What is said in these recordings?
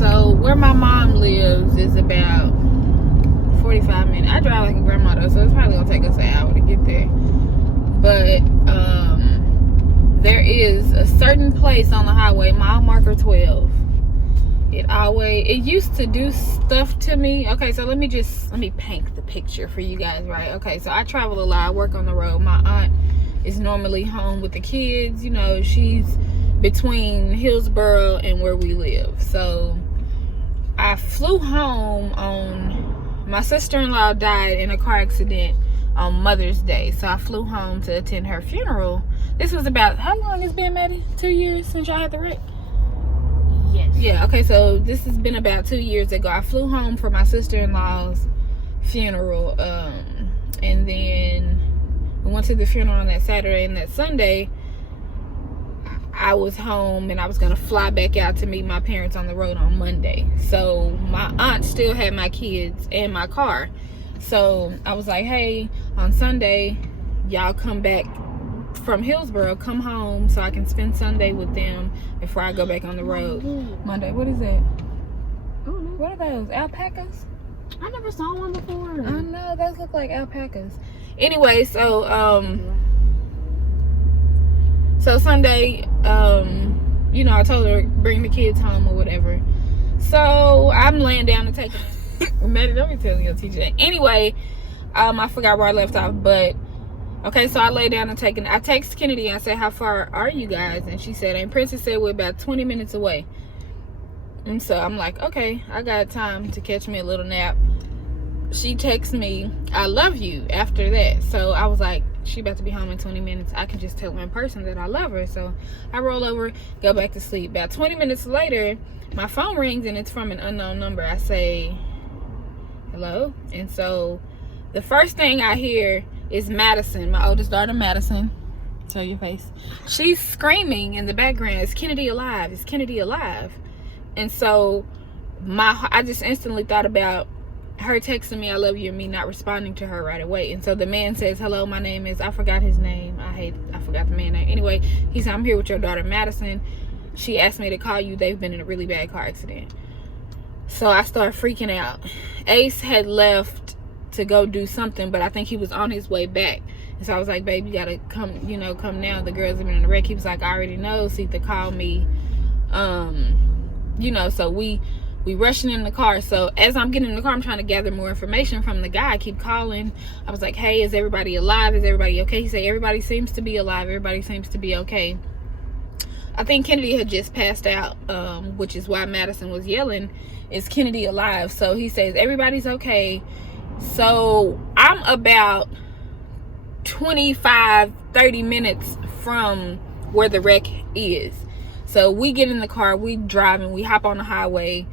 So where my mom lives is about 45 minutes. I drive like a grandma though, so it's probably gonna take us an hour to get there. But there is a certain place on the highway, mile marker 12. It used to do stuff to me. Okay, so let me paint the picture for you guys, right? Okay, so I travel a lot, I work on the road. My aunt is normally home with the kids. You know, she's between Hillsboro and where we live. So I flew home on, my sister-in-law died in a car accident on Mother's Day. So I flew home to attend her funeral. This was about, how long it's been, Maddie? 2 years since y'all had the wreck? Yes. Yeah, okay, so this has been about 2 years ago. I flew home for my sister-in-law's funeral. And then we went to the funeral on that Saturday, and that Sunday I was home and I was gonna fly back out to meet my parents on the road on Monday. So my aunt still had my kids and my car. So I was like, hey, on Sunday, y'all come back from Hillsboro, come home so I can spend Sunday with them before I go back on the road. Monday, what is that? Oh, no. What are those? Alpacas? I never saw one before. I know, those look like alpacas. Anyway, so Sunday, you know, I told her bring the kids home or whatever. So I'm laying down to take it. Maddie, don't be telling your teacher that. Anyway, I forgot where I left off, but okay, so I lay down and I text Kennedy and I said, how far are you guys? And she said, and Princess said we're about 20 minutes away. And so I'm like, okay, I got time to catch me a little nap. She texts me, I love you, after that. So I was like, she about to be home in 20 minutes. I can just tell her in person that I love her. So I roll over, go back to sleep. About 20 minutes later, my phone rings and it's from an unknown number. I say, hello? And so the first thing I hear is Madison, my oldest daughter, Madison. Show your face. She's screaming in the background, is Kennedy alive? Is Kennedy alive? And so I just instantly thought about her texting me I love you and me not responding to her right away. And so the man says, hello, my name is, I forgot his name, I forgot the man's name. Anyway, he said, I'm here with your daughter Madison. She asked me to call you. They've been in a really bad car accident. So I started freaking out. Ace had left to go do something, but I think he was on his way back. And so I was like, babe, you gotta come, you know, come now, the girls have been in a wreck. He was like, I already know, Sita called me. You know, so we rushing in the car. So as I'm getting in the car, I'm trying to gather more information from the guy. I keep calling. I was like, hey, is everybody alive? Is everybody okay? He said, everybody seems to be alive. Everybody seems to be okay. I think Kennedy had just passed out, which is why Madison was yelling, is Kennedy alive? So he says, everybody's okay. So I'm about 25-30 minutes from where the wreck is. So we get in the car, we drive, and we hop on the highway.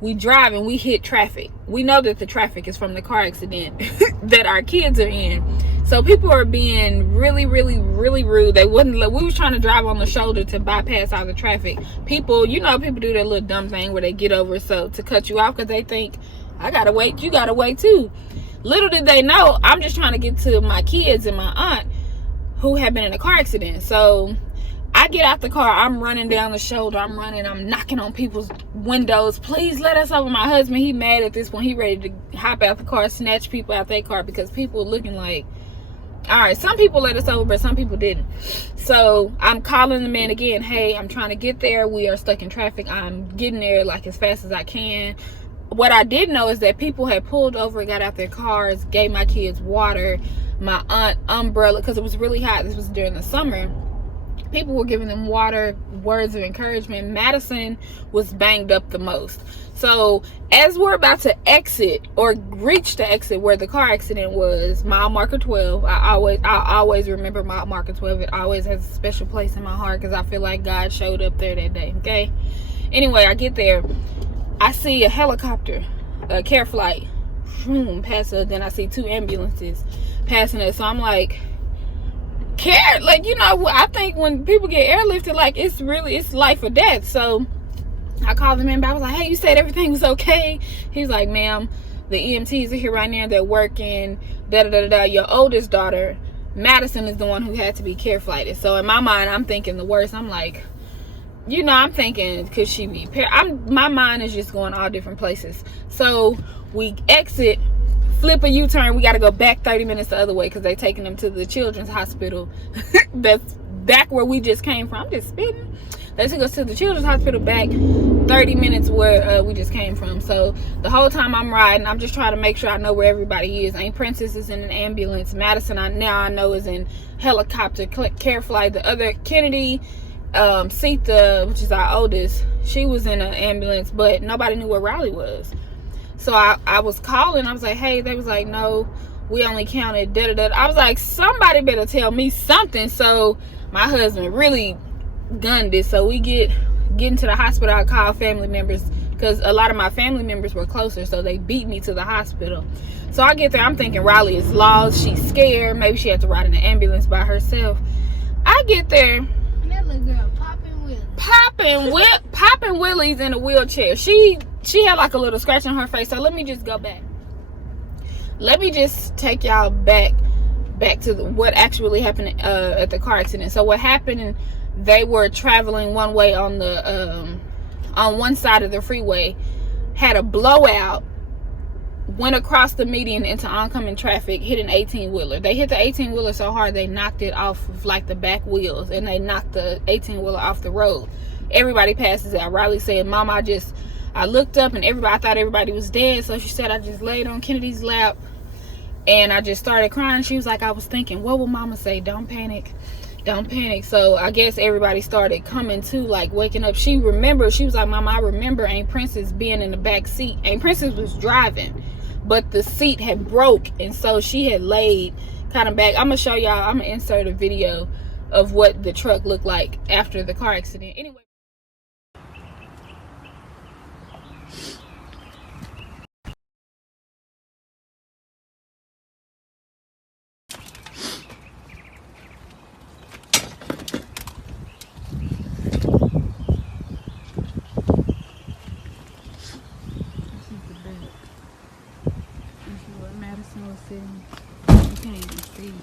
We drive and we hit traffic. We know that the traffic is from the car accident that our kids are in. So people are being really, really, really rude. They wouldn't let, we was trying to drive on the shoulder to bypass all the traffic. People, you know, people do that little dumb thing where they get over so to cut you off because they think, I gotta wait, you gotta wait too. Little did they know, I'm just trying to get to my kids and my aunt who had been in a car accident. So I get out the car, I'm running down the shoulder, I'm knocking on people's windows. Please let us over. My husband, he mad at this point. He ready to hop out the car, snatch people out their car because people looking like, all right, some people let us over, but some people didn't. So I'm calling the man again. Hey, I'm trying to get there. We are stuck in traffic. I'm getting there like as fast as I can. What I did know is that people had pulled over, got out their cars, gave my kids water, my aunt umbrella, because it was really hot. This was during the summer. People were giving them water, words of encouragement. Madison was banged up the most. So as we're about to exit or reach the exit where the car accident was, mile marker 12, I always remember mile marker 12. It always has a special place in my heart because I feel like God showed up there that day. Okay. Anyway, I get there. I see a helicopter, a care flight, pass us. Then I see 2 ambulances passing us. So I'm like, care, like, you know, I think when people get airlifted, like, it's life or death. So I called him in back. I was like, hey, you said everything was okay? He's like, ma'am, the EMTs are here right now, they're working, your oldest daughter Madison is the one who had to be care flighted. So in my mind, I'm thinking the worst. I'm like, you know, I'm thinking, could she be my mind is just going all different places. So we exit, flip a U-turn. We got to go back 30 minutes the other way because they're taking them to the children's hospital. That's back where we just came from. I'm just spitting. They took us to the children's hospital back 30 minutes where we just came from. So the whole time I'm riding, I'm just trying to make sure I know where everybody is. Aunt Princess is in an ambulance. Madison, I know is in helicopter care flight. The other Kennedy, Sita, which is our oldest, she was in an ambulance, but nobody knew where Riley was. So I was calling. I was like, hey. They was like, no, we only counted da-da-da. I was like, somebody better tell me something. So my husband really gunned it. So we getting to the hospital. I called family members because a lot of my family members were closer, so they beat me to the hospital. So I get there, I'm thinking Riley is lost, she's scared, maybe she had to ride in an ambulance by herself. I get there, And that little girl popping willies in a wheelchair. She had like a little scratch on her face. So let me just go back. Let me just take y'all back to what actually happened at the car accident. So what happened, they were traveling one way on the on one side of the freeway, had a blowout, went across the median into oncoming traffic, hit an 18-wheeler. They hit the 18-wheeler so hard they knocked it off of like the back wheels, and they knocked the 18-wheeler off the road. Everybody passes out. Riley said, Mom, I looked up and I thought everybody was dead. So she said, I just laid on Kennedy's lap and I just started crying. She was like, I was thinking, what will Mama say? Don't panic. Don't panic. So I guess everybody started coming to, like waking up. She was like, Mama, I remember Aunt Princess being in the back seat. Aunt Princess was driving, but the seat had broke, and so she had laid kind of back. I'm gonna show y'all, I'm gonna insert a video of what the truck looked like after the car accident. Anyway. You can't even see.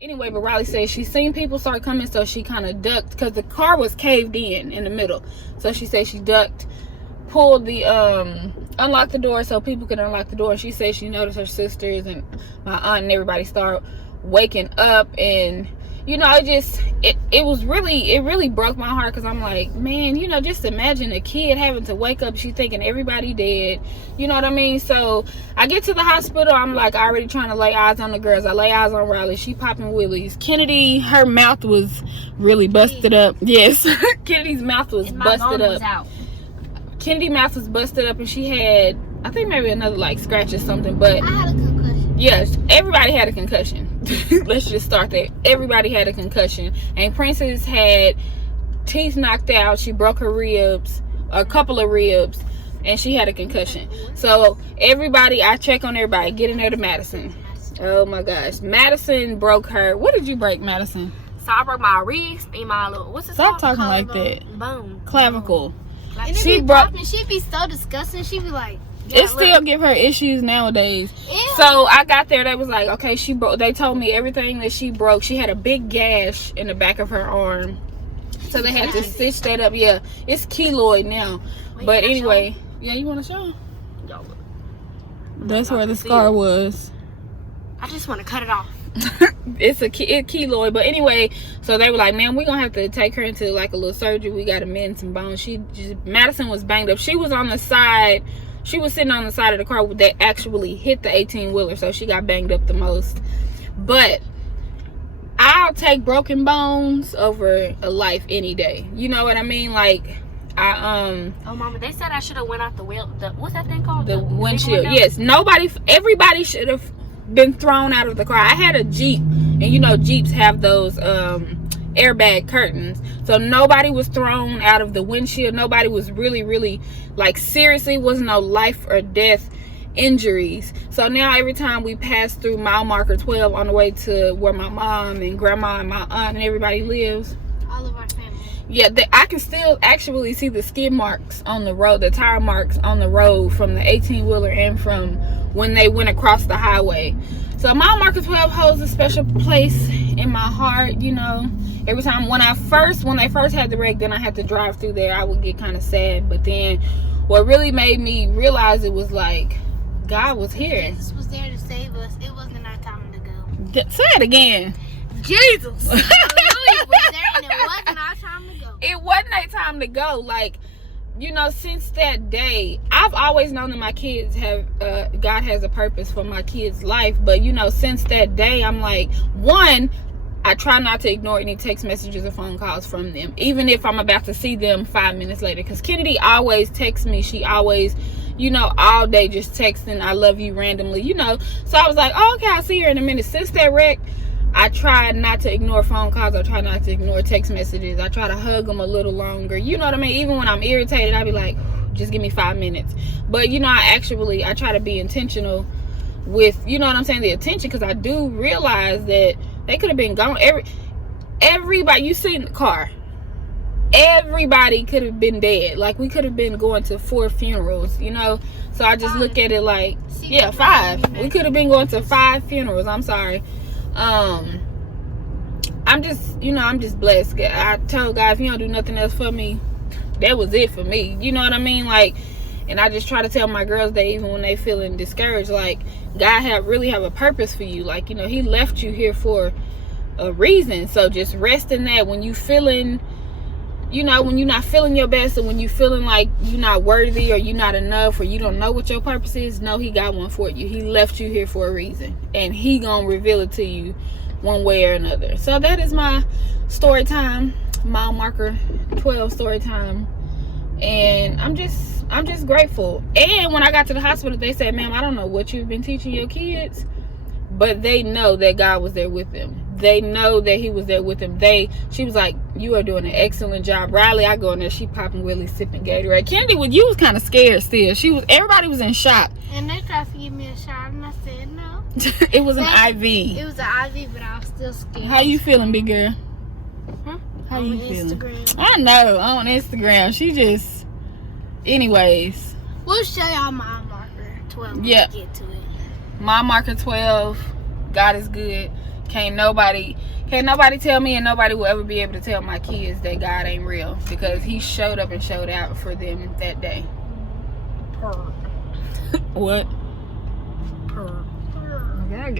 Anyway, but Riley said she seen people start coming, so she kind of ducked because the car was caved in the middle. So she said she ducked, pulled the unlocked the door so people could unlock the door. She said she noticed her sisters and my aunt and everybody start waking up, and you know, it really broke my heart because I'm like, man, you know, just imagine a kid having to wake up, she thinking everybody dead, you know what I mean? So I get to the hospital, I'm like already trying to lay eyes on the girls. I lay eyes on Riley, she popping willies. Kennedy, her mouth was really busted up. Yes. Kennedy's mouth was busted up. Kennedy's mouth was busted up, and she had, I think, maybe another like scratch or something. But I had a concussion. Yes, everybody had a concussion. Let's just start there. Everybody had a concussion. And Princess had teeth knocked out. She broke her ribs, a couple of ribs, and she had a concussion. So everybody, I check on everybody. Get in there to Madison. Oh my gosh, Madison broke her. What did you break, Madison? So I broke my wrist and my little, what's it Stop called? talking like that. Bone. Clavicle. And She broke. She'd be so disgusting. She'd be like, It still give her issues nowadays. Ew. So I got there, they was like, okay, she broke. They told me everything that she broke. She had a big gash in the back of her arm, so they had to stitch that up. Yeah, it's keloid now. Wait, But can I anyway, yeah, you want to show? Yo, That's where the scar was. I just want to cut it off. It's keloid. But anyway, so they were like, man, we're gonna have to take her into like a little surgery. We gotta mend some bones. Madison was banged up. She was on the side. She was sitting on the side of the car that actually hit the 18-wheeler, so she got banged up the most. But I'll take broken bones over a life any day. You know what I mean? Like, Oh, Mama, they said I should have went out the what's that thing called? The windshield. Yes, everybody should have been thrown out of the car. I had a Jeep, and you know Jeeps have those airbag curtains, so nobody was thrown out of the windshield. Nobody was really like, seriously, was no life or death injuries. So now every time we pass through mile marker 12 on the way to where my mom and grandma and my aunt and everybody lives, all of our family, yeah, I can still actually see the skid marks on the road, the tire marks on the road from the 18-wheeler and from when they went across the highway. So mile marker 12 holds a special place in my heart. You know, every time when they first had the wreck, then I had to drive through there, I would get kind of sad. But then what really made me realize it was like God was here. Jesus was there to save us. It wasn't our time to go. Say it again. Jesus, hallelujah, was there, and it wasn't our time to go. It wasn't our time to go. Like, you know, since that day, I've always known that my kids have, God has a purpose for my kids' life. But, you know, since that day, I'm like, one, I try not to ignore any text messages or phone calls from them, even if I'm about to see them 5 minutes later. Because Kennedy always texts me. She always, you know, all day just texting, I love you randomly, you know. So I was like, oh, okay, I'll see her in a minute. Since that wreck, I try not to ignore phone calls. I try not to ignore text messages. I try to hug them a little longer. You know what I mean? Even when I'm irritated, I be like, just give me 5 minutes. But, you know, I try to be intentional with, you know what I'm saying, the attention. Because I do realize that they could have been gone. Everybody, you see in the car, everybody could have been dead. Like, we could have been going to 4 funerals, you know. So I just look at it like, yeah, 5. We could have been going to 5 funerals. I'm sorry. I'm just blessed. I tell God, if you don't do nothing else for me, that was it for me. You know what I mean? Like, and I just try to tell my girls that even when they feeling discouraged, like, God really have a purpose for you. Like, you know, he left you here for a reason. So just rest in that. When you feeling, you know, when you're not feeling your best, or when you feeling like you're not worthy, or you're not enough, or you don't know what your purpose is, no, he got one for you. He left you here for a reason, and he gonna reveal it to you one way or another. So that is my story time, mile marker 12 story time. And I'm just grateful. And when I got to the hospital, they said, ma'am, I don't know what you've been teaching your kids, but they know that God was there with them. They know that he was there with them. She was like, you are doing an excellent job. Riley, I go in there, she popping Willie, sipping Gatorade. Kennedy, you was kind of scared still. Everybody was in shock. And they tried to give me a shot, and I said no. It was an IV. It was an IV, but I was still scared. How you feeling, big girl? Huh? How on you feeling? Instagram. I know, on Instagram. She just, anyways. We'll show y'all mile marker 12 when we get to it. Mile marker 12, God is good. Can't nobody tell me, and nobody will ever be able to tell my kids that God ain't real, because he showed up and showed out for them that day. What?